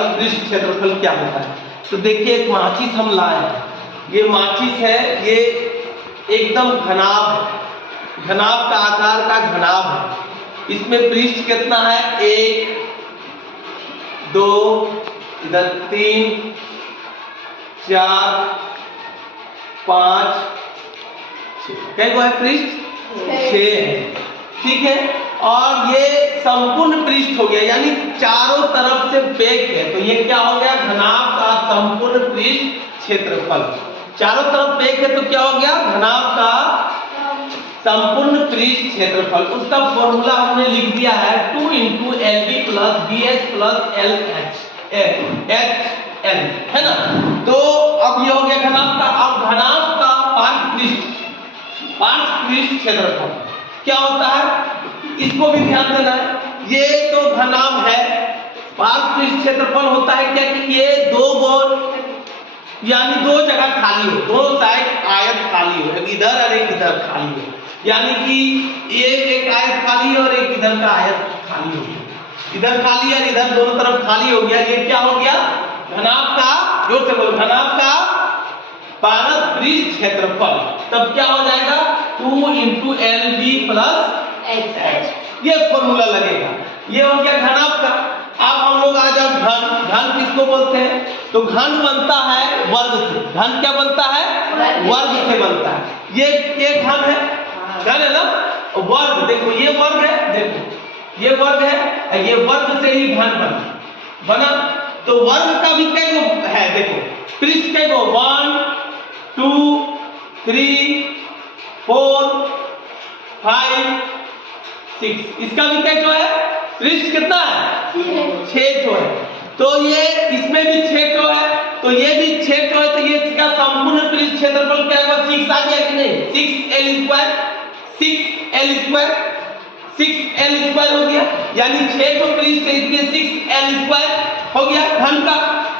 पारस पृष्ठ क्षेत्रफल क्या होता है। तो देखिए एक माचिस हम लाए हैं, ये माचिस है, ये एकदम घनाभ है, घनाभ का आकार का घनाभ है। इसमें पृष्ठ कितना है, 1 2 इधर 3 4 5 6, कई गो है पृष्ठ, 6 है, ठीक है। और ये संपूर्ण पृष्ठ हो गया, यानी चारों तरफ से पैक है, तो ये क्या हो गया, घनाभ का संपूर्ण पृष्ठ क्षेत्रफल। चारों तरफ पैक है तो क्या हो गया, घनाभ का संपूर्ण पृष्ठ क्षेत्रफल। उसका फॉर्मूला हमने लिख दिया है 2 × LB + BH + LH HL, है ना। तो अब ये हो गया घनाभ का। अब घनाभ का पार्श्व पृष्ठ क्षेत्रफल क्या होता है, इसको भी ध्यान देना है। ये तो घनाभ है, पार्श्व पृष्ठ क्षेत्रफल होता है क्या कि ये दो गोल यानी दो जगह खाली हो, दोनों साइड आयत खाली हो, एक इधर और एक इधर खाली हो, यानी कि ये एक आयत खाली है और एक इधर का आयत खाली हो गया, इधर खाली और इधर दोनों तरफ खाली हो गया। ये क्या हो गया, घनाभ का, जोर से बोलो, घनाभ का पारस पृष्ठ क्षेत्रफल। तब क्या हो जाएगा, 2 × LB + HH, ये फॉर्मूला लगेगा। ये हो गया घनाभ का। अब हम लोग आ जाओ घन। घन किसको बोलते हैं, तो घन बनता है वर्ग से। घन क्या बनता है, वर्ग से बनता है। ये घन है, घन है ना, वर्ग, देखो ये वर्ग है, देखो ये वर्ग है, ये वर्ग से ही घन बना। तो वर्ग का भी कई गो है, देखो पृष्ठ कई गो, 1 2 3 4 5 6, इसका भी कई जो है, पृष्ठ कितना है, 6 जो है। तो ये इसमें भी 6 जो है, तो ये भी 6 जो है, तो ये इसका संपूर्ण पृष्ठ क्षेत्रफल क्या होगा, 6 आ गया कि नहीं, 6L², 6L² हो गया, यानी 6 जो पृष्ठ है इसलिए 6L² हो गया घन का।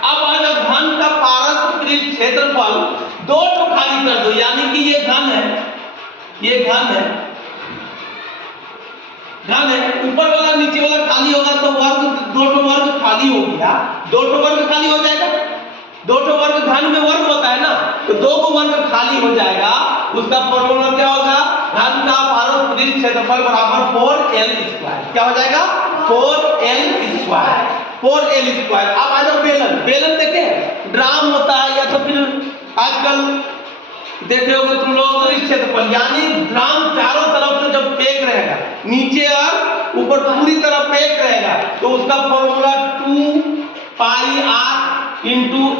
अब आ जाओ घन का पारस पृष्ठ क्षेत्रफल, दो तो खाली कर दो, यानी कि ये घन है, ये घन है, घन है, ऊपर वाला नीचे वाला खाली होगा तो वर्ग, दो तो वर्ग खाली हो गया, दो तो वर्ग खाली हो जाएगा, दो तो वर्ग, घन में वर्ग होता है ना, तो दो को वर्ग खाली हो जाएगा। उसका फॉर्मूला क्या होगा, घन का पारस पृष्ठ क्षेत्रफल बराबर 4L², क्या हो जाएगा, 4L²। अब आ जाओ बेलन। बेलन देखे ड्राम होता है, या तो फिर आजकल देखे होगे तुम लोग पृष्ठ क्षेत्रफल, यानी ड्राम चारों तरफ से जब पैक रहेगा, नीचे और ऊपर पूरी तरह पैक रहेगा, तो उसका फॉर्मूला 2πr ×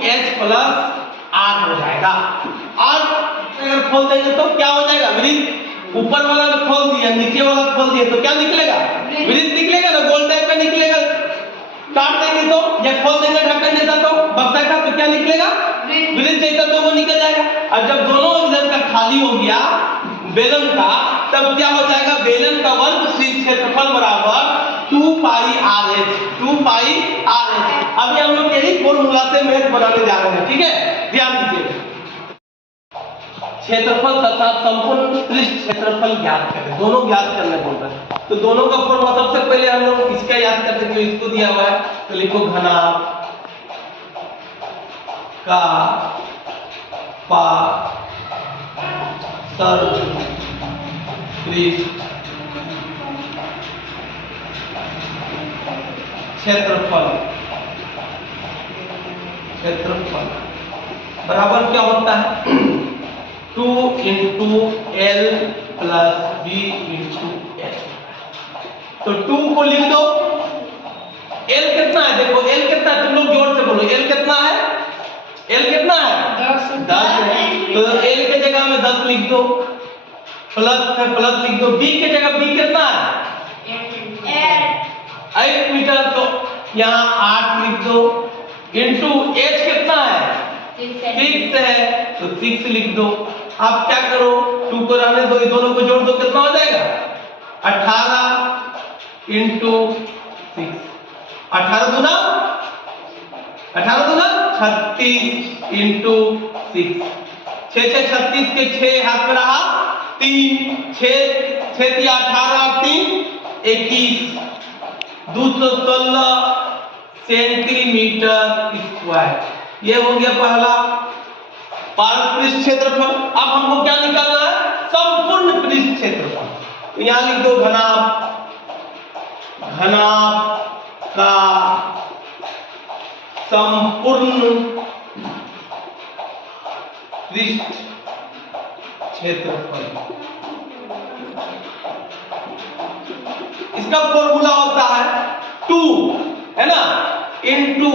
H + R हो जाएगा। और अगर खोल देंगे तो क्या हो जाएगा, वृत्त। ऊपर वाला खोल दिया, नीचे वाला खोल दिया, तो क्या निकलेगा, वृत्त निकलेगा ना, गोल टाइप का निकलेगा। काट देंगे तो, या खोल देंगे ढक्कन जैसा तो बक्सा का, तो क्या निकलेगा, वृत्त जैसा, तो वो निकल जाएगा। और जब दोनों इधर का खाली हो गया बेलन का, तब क्या हो जाएगा, बेलन का वर्ग पृष्ठ क्षेत्रफल बराबर 2πRH, 2πRH। अभी हम लोग यही फॉर्मूला से मैथ बनाने जा रहे हैं, ठीक है, ध्यान दीजिए। क्षेत्रफल तथा संपूर्ण पृष्ठ क्षेत्रफल ज्ञात करें, दोनों ज्ञात करने बोल रहे हैं। तो दोनों का फॉर्मूला सबसे पहले हम लोग इसका याद करते हैं, जो इसको दिया हुआ है, तो लिखो घनाभ का पारस पृष्ठ क्षेत्रफल बराबर क्या होता है, 2 × L + B × H। तो 2 को लिख दो, L कितना है, देखो L कितना है, तुम लोग जोर से बोलो, L कितना है, L कितना है, 10 है, तो L के जगह में 10 लिख दो, प्लस है प्लस लिख दो। B के जगह B कितना है, 8 मीटर, तो यहाँ 8 लिख दो, इंटू H कितना है, 6 है, तो 6 लिख दो। आप क्या करो, 2 को रहने दो, दोनों को जोड़ दो, कितना हो जाएगा, 18 × 6, 18 दूना 36 × 6, 6 36 के 6 हाथ में रहा 3, 6 18 3 21, 216 सेंटीमीटर स्क्वायर। ये हो गया पहला पारक पृष्ठ क्षेत्रफल। अब हमको क्या निकालना है? संपूर्ण पृष्ठ क्षेत्रफल। तो यहां लिख दो घनाभ का संपूर्ण पृष्ठ क्षेत्रफल। इसका फॉर्मूला होता है 2 है ना इनटू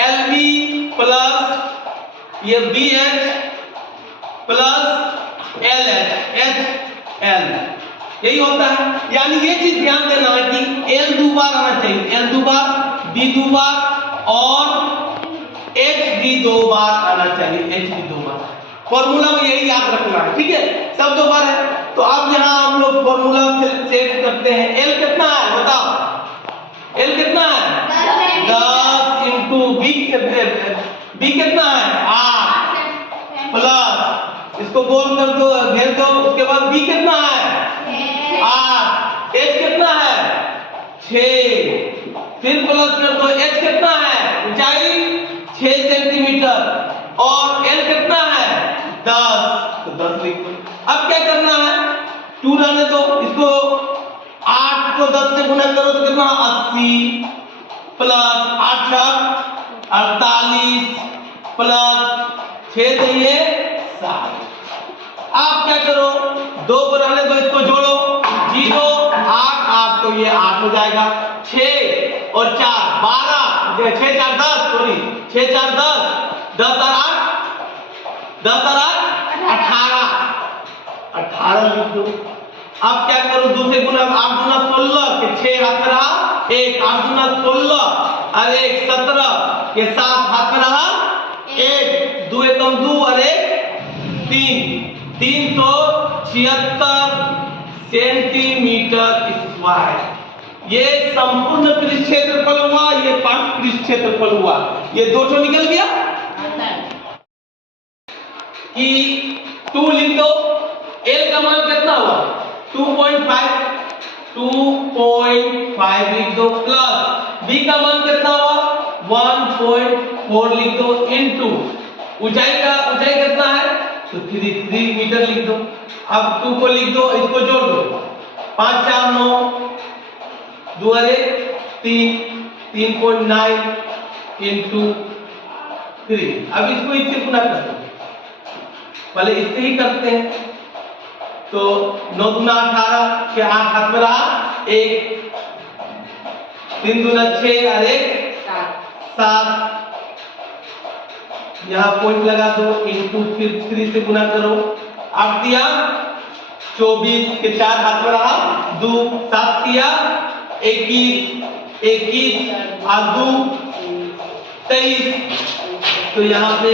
LB प्लस ये BH प्लस HL, यही होता है। यानी ये चीज ध्यान देना है कि L 2 बार आना चाहिए, L 2 बार, B 2 बार और H भी 2 बार आना चाहिए, H भी 2 बार। फॉर्मूला में यही याद रखना है, ठीक है? सब 2 बार है। तो अब यहाँ हम लोग फॉर्मूला सेट करते हैं। L कितना है बताओ? L कितना है? 10 इंटू B कितना है? 8 प्लस इसको गोल कर दो, घेर दो। उसके बाद B कितना है? 8। H कितना है? 6। फिर प्लस कर दो। H कितना है? ऊंचाई 6 सेंटीमीटर और L कितना है? 10। तो 10 लिख दो। अब क्या करना है? 2 रहने दो। इसको 8 को 10 से गुना करो तो कितना? 80 प्लस 8 48 प्लस 6 चाहिए 7। आप क्या करो? 2 को रहने दो, इसको जोड़ो 0 8 8 तो ये 8 हो जाएगा। 6 और 4 12, 6 4 10 सॉरी 6 4 10 10 और 8 10 और 8 18 लिख दो। अब क्या करो? दूसरे गुना 8 गुना 16 के 6 हाथ में रहा 1, 8 गुना 16 और 1 17 के 7 हाथ में रहा 1, 2 एकम 2 और 1 3, 376 सेंटीमीटर स्क्वायर। ये संपूर्ण पृष्ठ क्षेत्रफल हुआ, ये पार्श्व पृष्ठ क्षेत्रफल हुआ। ये 2 निकल गया कि 2 लिख दो। L का मान कितना हुआ? 2.5 लिख दो प्लस B का मान कितना हुआ? 1.4 लिख दो इनटू ऊंचाई कितना है? तो 3 मीटर लिख दो। अब 2 को लिख दो, इसको जोड़ दो 5 4 9 2 अरे 3.9 इनटू 3। अब इसको इससे गुना कर दो, पहले इससे ही करते हैं। तो 9 दूना 18 के 8 हाथ में रहा 1, 3 दूना 6 और 1 7। यहाँ पॉइंट लगा दो इनटू फिर 3 से गुना करो। अब दिया 24 के 4 हाथ में रहा 2 7 किया 21 और 2 23। तो यहाँ पे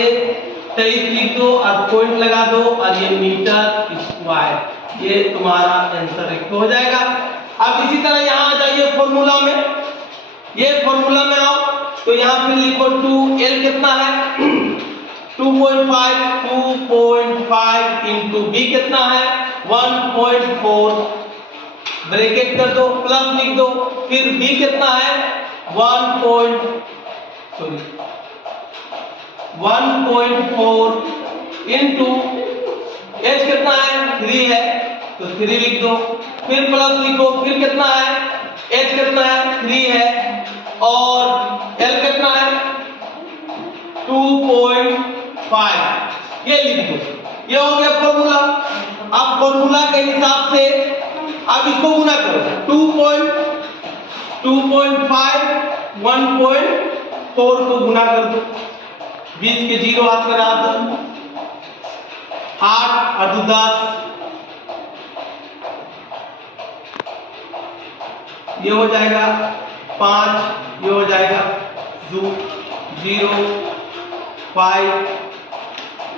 23 लिख दो और पॉइंट लगा दो और ये मीटर स्क्वायर। ये तुम्हारा आंसर हो जाएगा। अब इसी तरह यहाँ आ जाइए फॉर्मूला में। ये फॉर्मूला में आओ तो यहाँ फिर लिखो 2 L कितना है? 2.5 इंटू B कितना है? 1.4 ब्रैकेट कर दो प्लस लिख दो। फिर B कितना है? 1.4 इंटू H कितना है? 3 है तो 3 लिख दो। फिर प्लस लिखो। फिर कितना है? H कितना है? 3 है और L कितना है? 2.5 ये लिख दो। ये हो गया फॉर्मूला। अब फॉर्मूला के हिसाब से अब इसको गुना करो। 2.5 1.4 को गुना कर दो। 20 के 0 हाथ में रहा दो 8 और 2 10। ये हो जाएगा 5, ये हो जाएगा 2 0 5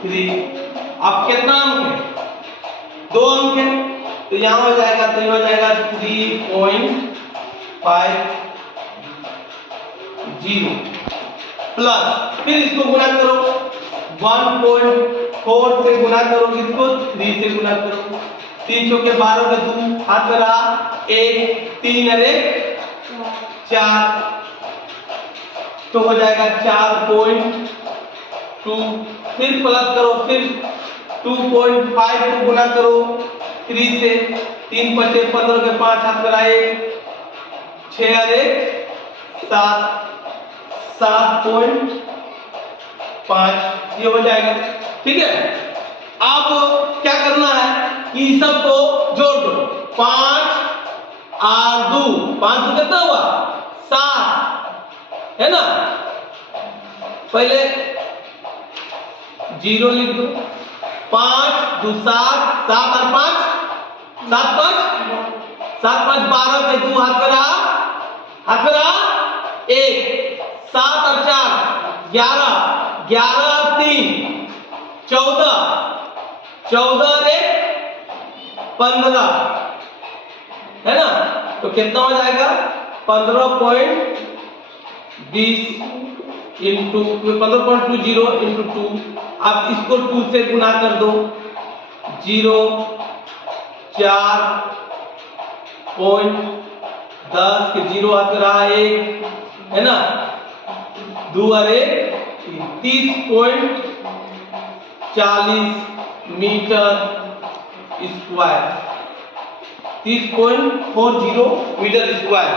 3। अब कितना अंक है? 2 अंक है तो यहां हो जाएगा, तो ये हो जाएगा 3.50 प्लस फिर इसको गुना करो 1.4 से गुना करो, इसको 3 से गुना करो। 3 चौके 12 में 2 हाथ में रहा 1 3 और 1 4 तो हो जाएगा 4.2, फिर प्लस करो, फिर 2.5 को गुना करो 3 से, 3 पचे 15 के 5 हाथ में आए 6 और 1 7, 7.5 ये हो जाएगा। ठीक है, अब क्या करना है कि सबको जोड़ दो, 5 और 2, 5 2 कितना हुआ 7 है ना। पहले 0 लिख दो, 5 2 7, 7 और 5 7 5 7 5 12 के 2 हाथ में रहा 1, 7 और 4 11, 11 और 3 14, 14 और 1 15 है ना। तो कितना हो जाएगा 15.20 इंटू 15.20 इंटू 2। अब इसको 2 से गुना कर दो, 0 4.10 के 0 हाथ में रहा 1 है ना, 2 और 1 30.40 मीटर स्क्वायर, 30.40 मीटर स्क्वायर।